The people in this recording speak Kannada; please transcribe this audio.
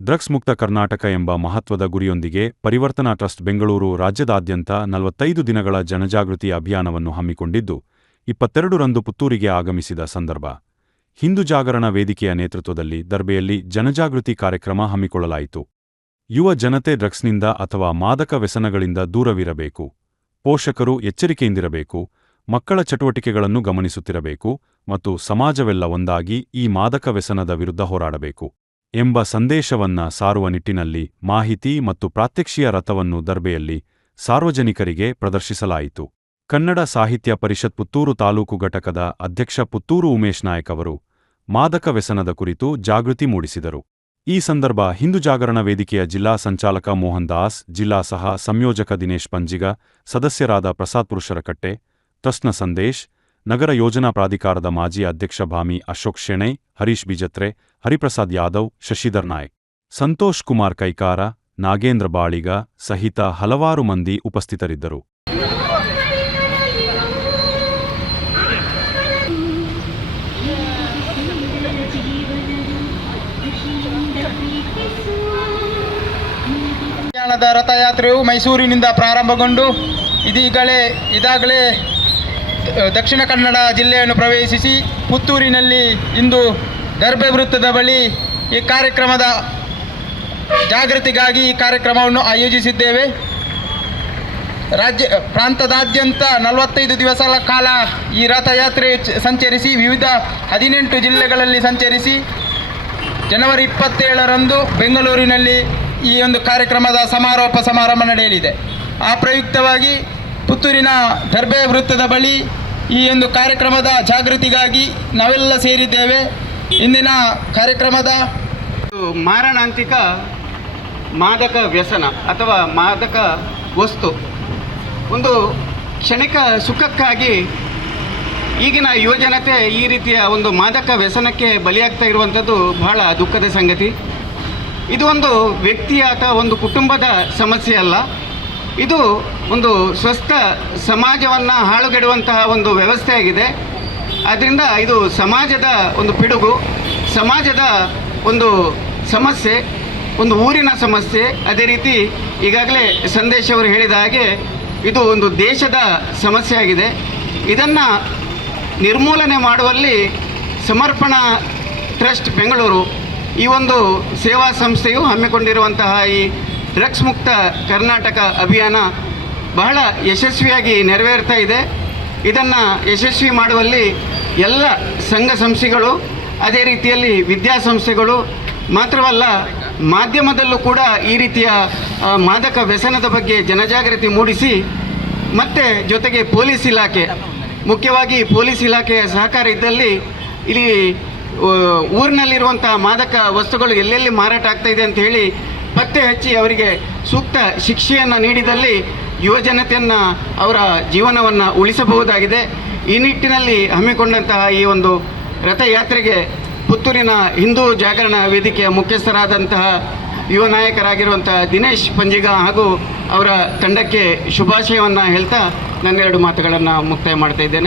ಡ್ರಗ್ಸ್ ಮುಕ್ತ ಕರ್ನಾಟಕ ಎಂಬ ಮಹತ್ವದ ಗುರಿಯೊಂದಿಗೆ ಪರಿವರ್ತನಾ ಟ್ರಸ್ಟ್ ಬೆಂಗಳೂರು ರಾಜ್ಯದಾದ್ಯಂತ 45 ದಿನಗಳ ಜನಜಾಗೃತಿ ಅಭಿಯಾನವನ್ನು ಹಮ್ಮಿಕೊಂಡಿದ್ದು, 22ರಂದು ಪುತ್ತೂರಿಗೆ ಆಗಮಿಸಿದ ಸಂದರ್ಭ ಹಿಂದೂ ಜಾಗರಣ ವೇದಿಕೆಯ ನೇತೃತ್ವದಲ್ಲಿ ದರ್ಬೆಯಲ್ಲಿ ಜನಜಾಗೃತಿ ಕಾರ್ಯಕ್ರಮ ಹಮ್ಮಿಕೊಳ್ಳಲಾಯಿತು. ಯುವ ಜನತೆ ಡ್ರಗ್ಸ್ನಿಂದ ಅಥವಾ ಮಾದಕ ವ್ಯಸನಗಳಿಂದ ದೂರವಿರಬೇಕು, ಪೋಷಕರು ಎಚ್ಚರಿಕೆಯಿಂದಿರಬೇಕು, ಮಕ್ಕಳ ಚಟುವಟಿಕೆಗಳನ್ನು ಗಮನಿಸುತ್ತಿರಬೇಕು ಮತ್ತು ಸಮಾಜವೆಲ್ಲ ಒಂದಾಗಿ ಈ ಮಾದಕ ವ್ಯಸನದ ವಿರುದ್ಧ ಹೋರಾಡಬೇಕು ಎಂಬ ಸಂದೇಶವನ್ನ ಸಾರುವ ನಿಟ್ಟಿನಲ್ಲಿ ಮಾಹಿತಿ ಮತ್ತು ಪ್ರಾತ್ಯಕ್ಷಿಕ ರಥವನ್ನು ದರ್ಬೆಯಲ್ಲಿ ಸಾರ್ವಜನಿಕರಿಗೆ ಪ್ರದರ್ಶಿಸಲಾಯಿತು. ಕನ್ನಡ ಸಾಹಿತ್ಯ ಪರಿಷತ್ ಪುತ್ತೂರು ತಾಲೂಕು ಘಟಕದ ಅಧ್ಯಕ್ಷ ಪುತ್ತೂರು ಉಮೇಶ್ ನಾಯಕ್ ಅವರು ಮಾದಕ ವ್ಯಸನದ ಕುರಿತು ಜಾಗೃತಿ ಮೂಡಿಸಿದರು. ಈ ಸಂದರ್ಭ ಹಿಂದೂ ಜಾಗರಣ ವೇದಿಕೆಯ ಜಿಲ್ಲಾ ಸಂಚಾಲಕ ಮೋಹನ್ ದಾಸ್, ಜಿಲ್ಲಾ ಸಹ ಸಂಯೋಜಕ ದಿನೇಶ್ ಪಂಜಿಗ, ಸದಸ್ಯರಾದ ಪ್ರಸಾದ್ ಪುರುಷರಕಟ್ಟೆ, ಟ್ರಸ್ಟ್ನ ಸಂದೇಶ್, ನಗರ ಯೋಜನಾ ಪ್ರಾಧಿಕಾರದ ಮಾಜಿ ಅಧ್ಯಕ್ಷ ಭಾಮಿ ಅಶೋಕ್ ಶೆಣೈ, ಹರೀಶ್ ಬಿಜತ್ರೆ, ಹರಿಪ್ರಸಾದ್ ಯಾದವ್, ಶಶಿಧರ್ ನಾಯ್ಕ್, ಸಂತೋಷ್ ಕುಮಾರ್ ಕೈಕಾರ, ನಾಗೇಂದ್ರ ಬಾಳಿಗ ಸಹಿತ ಹಲವಾರು ಮಂದಿ ಉಪಸ್ಥಿತರಿದ್ದರು. ರಥಯಾತ್ರೆಯು ಮೈಸೂರಿನಿಂದ ಪ್ರಾರಂಭಗೊಂಡು ಇದಾಗಲೇ ದಕ್ಷಿಣ ಕನ್ನಡ ಜಿಲ್ಲೆಯನ್ನು ಪ್ರವೇಶಿಸಿ ಪುತ್ತೂರಿನಲ್ಲಿ ಇಂದು ದರ್ಬೆ ವೃತ್ತದ ಬಳಿ ಈ ಕಾರ್ಯಕ್ರಮದ ಜಾಗೃತಿಗಾಗಿ ಈ ಕಾರ್ಯಕ್ರಮವನ್ನು ಆಯೋಜಿಸಿದ್ದೇವೆ. ಪ್ರಾಂತದಾದ್ಯಂತ 45 ದಿವಸಗಳ ಕಾಲ ಈ ರಥಯಾತ್ರೆ ಸಂಚರಿಸಿ ವಿವಿಧ 18 ಜಿಲ್ಲೆಗಳಲ್ಲಿ ಸಂಚರಿಸಿ ಜನವರಿ 27ರಂದು ಬೆಂಗಳೂರಿನಲ್ಲಿ ಈ ಒಂದು ಕಾರ್ಯಕ್ರಮದ ಸಮಾರೋಪ ಸಮಾರಂಭ ನಡೆಯಲಿದೆ. ಆ ಪ್ರಯುಕ್ತವಾಗಿ ಪುತ್ತೂರಿನ ದರ್ಬೆ ವೃತ್ತದ ಬಳಿ ಈ ಒಂದು ಕಾರ್ಯಕ್ರಮದ ಜಾಗೃತಿಗಾಗಿ ನಾವೆಲ್ಲ ಸೇರಿದ್ದೇವೆ. ಇಂದಿನ ಕಾರ್ಯಕ್ರಮದ ಮಾರಣಾಂತಿಕ ಮಾದಕ ವ್ಯಸನ ಅಥವಾ ಮಾದಕ ವಸ್ತು ಒಂದು ಕ್ಷಣಿಕ ಸುಖಕ್ಕಾಗಿ ಈಗಿನ ಯುವಜನತೆ ಈ ರೀತಿಯ ಒಂದು ಮಾದಕ ವ್ಯಸನಕ್ಕೆ ಬಲಿಯಾಗ್ತಾ ಇರುವಂಥದ್ದು ಬಹಳ ದುಃಖದ ಸಂಗತಿ. ಇದು ಒಂದು ವ್ಯಕ್ತಿಯ ಅಥವಾ ಒಂದು ಕುಟುಂಬದ ಸಮಸ್ಯೆ ಅಲ್ಲ, ಇದು ಒಂದು ಸ್ವಸ್ಥ ಸಮಾಜವನ್ನು ಹಾಳುಗೆಡುವಂತಹ ಒಂದು ವ್ಯವಸ್ಥೆಯಾಗಿದೆ. ಆದ್ದರಿಂದ ಇದು ಸಮಾಜದ ಒಂದು ಪಿಡುಗು, ಸಮಾಜದ ಒಂದು ಸಮಸ್ಯೆ, ಒಂದು ಊರಿನ ಸಮಸ್ಯೆ. ಅದೇ ರೀತಿ ಈಗಾಗಲೇ ಸಂದೇಶ್ ಅವರು ಹೇಳಿದ ಹಾಗೆ ಇದು ಒಂದು ದೇಶದ ಸಮಸ್ಯೆ ಆಗಿದೆ. ಇದನ್ನು ನಿರ್ಮೂಲನೆ ಮಾಡುವಲ್ಲಿ ಸಮರ್ಪಣಾ ಟ್ರಸ್ಟ್ ಬೆಂಗಳೂರು ಈ ಒಂದು ಸೇವಾ ಸಂಸ್ಥೆಯು ಹಮ್ಮಿಕೊಂಡಿರುವಂತಹ ಈ ಡ್ರಗ್ಸ್ ಮುಕ್ತ ಕರ್ನಾಟಕ ಅಭಿಯಾನ ಬಹಳ ಯಶಸ್ವಿಯಾಗಿ ನೆರವೇರ್ತಾ ಇದೆ. ಇದನ್ನು ಯಶಸ್ವಿ ಮಾಡುವಲ್ಲಿ ಎಲ್ಲ ಸಂಘ ಸಂಸ್ಥೆಗಳು, ಅದೇ ರೀತಿಯಲ್ಲಿ ವಿದ್ಯಾಸಂಸ್ಥೆಗಳು ಮಾತ್ರವಲ್ಲ, ಮಾಧ್ಯಮದಲ್ಲೂ ಕೂಡ ಈ ರೀತಿಯ ಮಾದಕ ವ್ಯಸನದ ಬಗ್ಗೆ ಜನಜಾಗೃತಿ ಮೂಡಿಸಿ, ಮತ್ತು ಜೊತೆಗೆ ಪೊಲೀಸ್ ಇಲಾಖೆ, ಮುಖ್ಯವಾಗಿ ಪೊಲೀಸ್ ಇಲಾಖೆಯ ಸಹಕಾರ ಇದ್ದಲ್ಲಿ ಇಲ್ಲಿ ಊರಿನಲ್ಲಿರುವಂಥ ಮಾದಕ ವಸ್ತುಗಳು ಎಲ್ಲೆಲ್ಲಿ ಮಾರಾಟ ಆಗ್ತಾ ಇದೆ ಅಂತ ಹೇಳಿ ಪತ್ತೆ ಹಚ್ಚಿ ಅವರಿಗೆ ಸೂಕ್ತ ಶಿಕ್ಷೆಯನ್ನು ನೀಡಿದಲ್ಲಿ ಯುವಜನತೆಯನ್ನು ಅವರ ಜೀವನವನ್ನು ಉಳಿಸಬಹುದಾಗಿದೆ. ಈ ನಿಟ್ಟಿನಲ್ಲಿ ಹಮ್ಮಿಕೊಂಡಂತಹ ಈ ಒಂದು ರಥಯಾತ್ರೆಗೆ ಪುತ್ತೂರಿನ ಹಿಂದೂ ಜಾಗರಣ ವೇದಿಕೆಯ ಮುಖ್ಯಸ್ಥರಾದಂತಹ ಯುವ ನಾಯಕರಾಗಿರುವಂತಹ ದಿನೇಶ್ ಪಂಜಿಗ ಹಾಗೂ ಅವರ ತಂಡಕ್ಕೆ ಶುಭಾಶಯವನ್ನು ಹೇಳ್ತಾ ನನ್ನೆರಡು ಮಾತುಗಳನ್ನು ಮುಕ್ತಾಯ ಮಾಡ್ತಾ ಇದ್ದೇನೆ.